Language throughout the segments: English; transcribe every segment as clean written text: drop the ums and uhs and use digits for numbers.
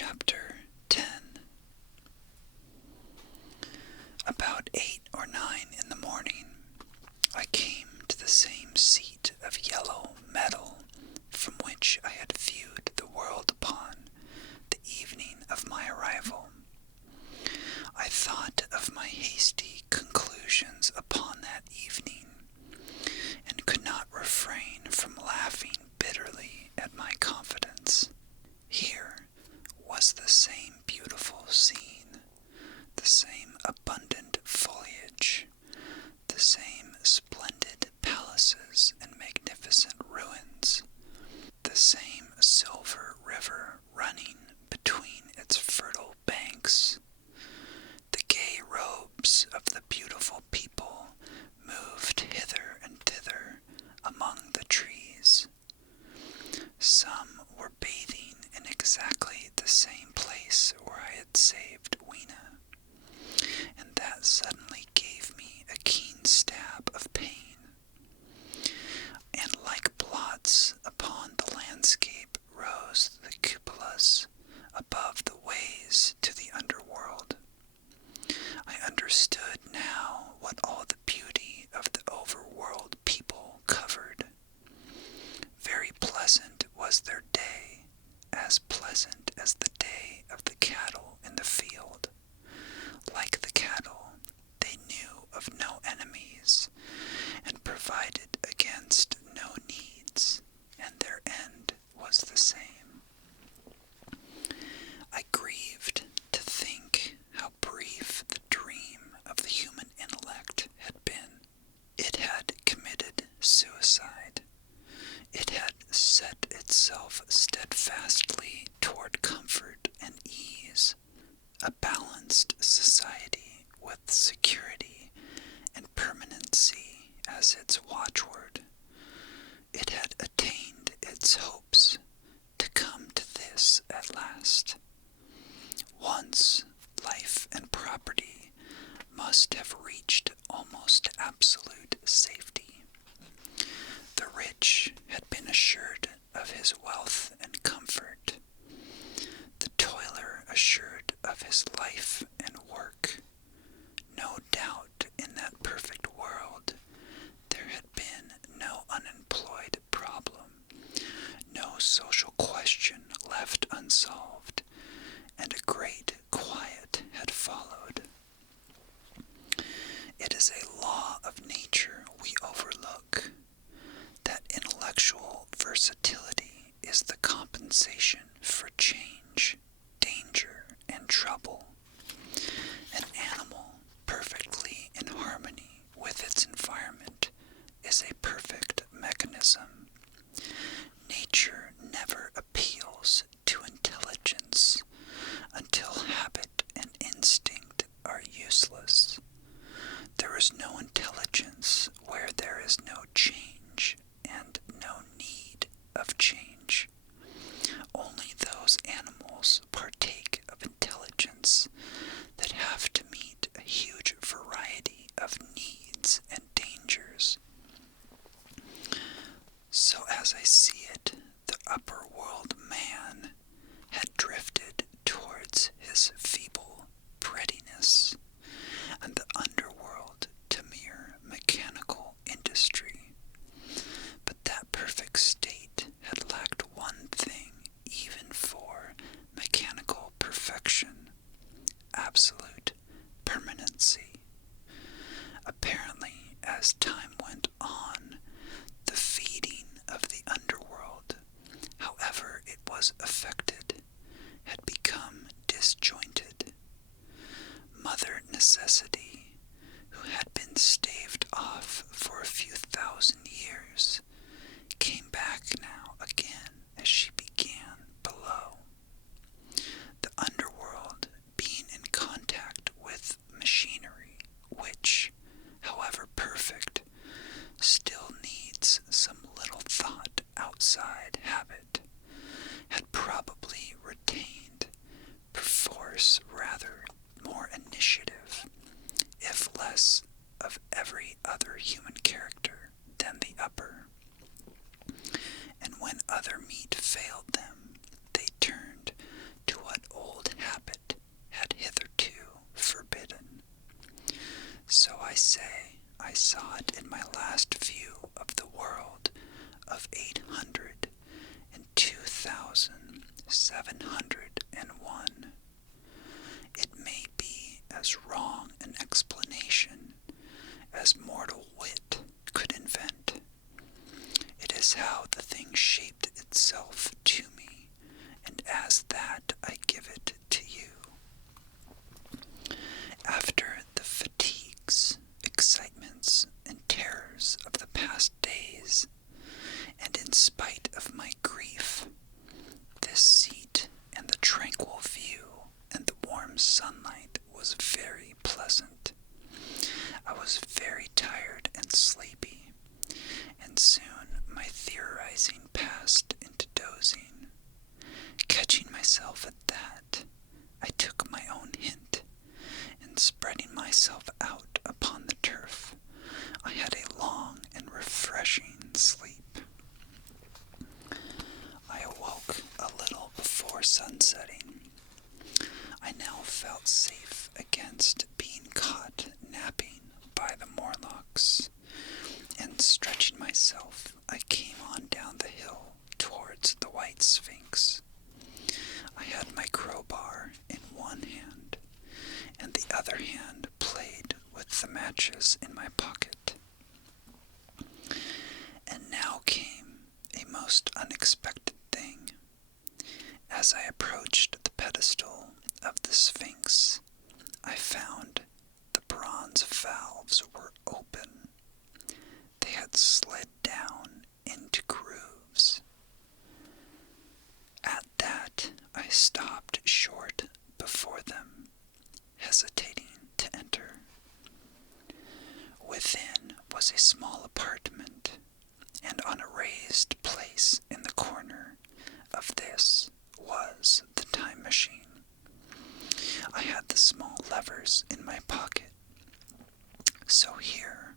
Chapter 10. About 8 or 9 in the morning, I came to the same seat of yellow metal from which I had viewed the world upon the evening of my arrival. I thought of my hasty conclusions upon that evening, and could not refrain from laughing bitterly at my confidence. Here was the same beautiful scene, the same abundant foliage, the same splendid palaces and magnificent ruins, the same silver river running between its fertile banks. The gay robes of the beautiful people moved hither and thither among the trees. Some were bathing in exactly the same place where I had saved Weena, and that suddenly gave me a keen stab of pain. And like blots upon the landscape rose the cupolas above the ways to the underworld. I understood now what all the beauty of the overworld people covered. Very pleasant was their day, as pleasant as the day of the cattle in the field. Like the cattle, they knew of no enemies, and provided against no needs, and their end was the same. I grieved to think how brief the dream of the human intellect had been. It had committed suicide. It had set itself steadfastly toward comfort and ease, a balanced society with security and permanency as its watchword. It had attained its hopes to come to this at last. Once, life and property must have reached almost absolute safety. The rich had been assured of his wealth and comfort, the toiler assured of his life and work. No doubt in that perfect world there had been no unemployed problem, no social question left unsolved, and a great quiet had followed. It is a law of nature we overlook, that intellectual versatility is the compensation for change, danger, and trouble. An animal perfectly in harmony with its environment is a perfect mechanism. Nature never appeals to intelligence until habit and instinct are useless. There is no intelligence where there is no change and no need of change. Only those animals partake of intelligence that have to meet a huge variety of needs and dangers. So as I see it, the upper world man had drifted towards his feeble prettiness, and the underworld to mere mechanical industry. But that perfect state had lacked one thing even for mechanical perfection: absolute permanency. Apparently, as time went on, the feeding of the underworld, however it was effected, had become disjointed. Mother Necessity, who had been staved off for a few thousand years, came back now again as she began below. The underworld being in contact with machinery, which, however perfect, still needs some little thought outside habit, had probably 701. It may be as wrong an explanation as mortal wit could invent. It is how the thing shaped itself to me, and as that I give it to you. After the fatigues, excitements, and terrors of the past days, and in spite of my grief, this seat and the tranquil view and the warm sunlight was very pleasant. I was very tired and sleepy, and soon my theorizing passed into dozing. Catching myself at that, I took my own hint, and spreading myself out upon the turf, I had a long and refreshing sleep. I awoke a little before sunsetting. I now felt safe against being caught napping by the Morlocks, and stretching myself, I came on down the hill towards the White Sphinx. I had my crowbar in one hand, and the other hand played with the matches in my pocket. And now came a most unexpected thing. As I approached the pedestal of the Sphinx, I found the bronze valves were open. They had slid down into grooves. At that, I stopped short before them, hesitating to enter. Within was a small apartment, and on a raised place in the corner of this was the time machine. I had the small levers in my pocket. So here,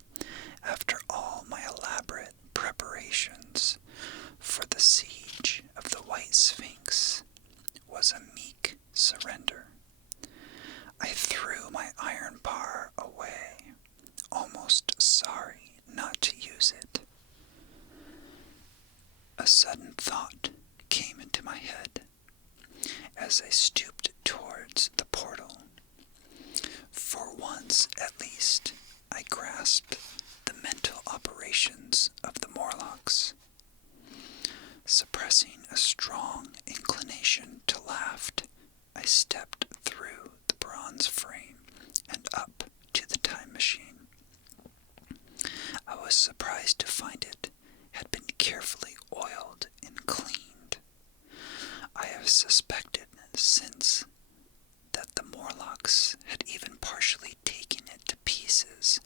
after all my elaborate preparations for the siege of the White Sphinx, was a meek surrender. I threw my iron bar away, almost sorry not to use it. A sudden thought came into my head as I stooped towards the portal. For once, at least, I grasped the mental operations of the Morlocks. Suppressing a strong inclination to laugh, I stepped through the bronze frame and up to the time machine. I was surprised to find it had been carefully oiled and cleaned. I have suspected since that the Morlocks had even partially taken it to pieces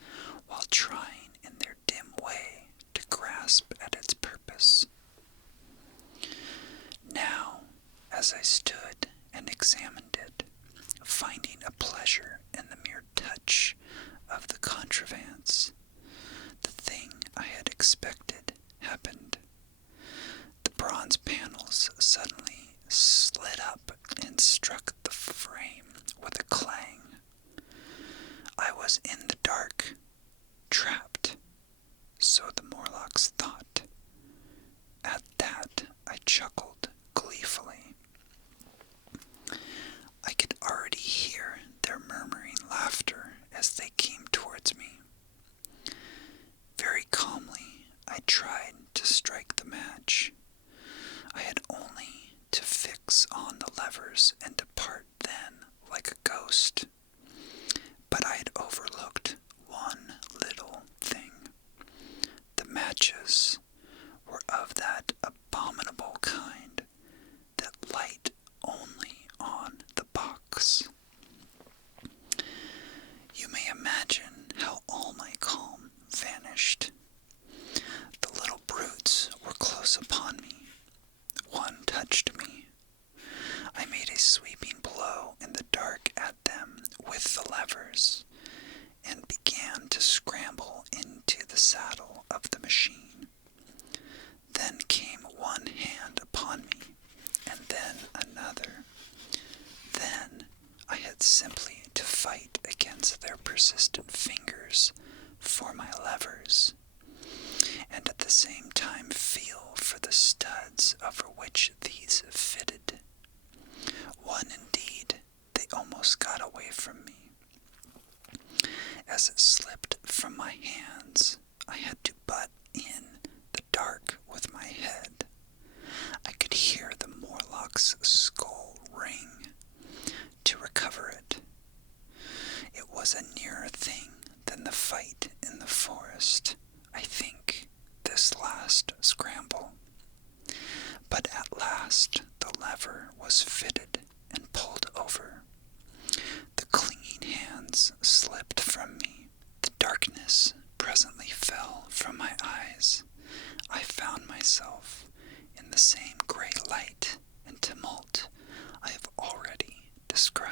while trying in their dim way to grasp at its purpose. Now, as I stood and examined it, finding a pleasure in the mere touch of the contrivance, the thing I had expected happened. The bronze panels suddenly slid up and struck the frame with a clang. I was in the dark, trapped, so the Morlocks thought. At that, I chuckled gleefully. I could already hear their murmuring laughter as they came towards me. Very calmly, I tried to strike the match. I had only to fix on the levers and depart then like a ghost. But I had overlooked one little thing. The matches were of that abominable kind that light only on the box. You may imagine how all my calm vanished. The little brutes were close upon me. One touched me. I made a sweeping blow in the dark at them with the levers, and began to scramble into the saddle of the machine. Then came one hand upon me, and then another. Then I had simply to fight against their persistent fingers for my levers, and at the same time feel for the studs over which these fitted. One indeed, they almost got away from me. As it slipped from my hands, I had to butt in the dark with my head. I could hear the Morlock's skull ring. To recover it, it was a nearer thing than the fight in the forest, I think, this last scramble. But at last the lever was fitted and pulled over. The clinging hands slipped from me. The darkness presently fell from my eyes. I found myself in the same gray light and tumult I have already described.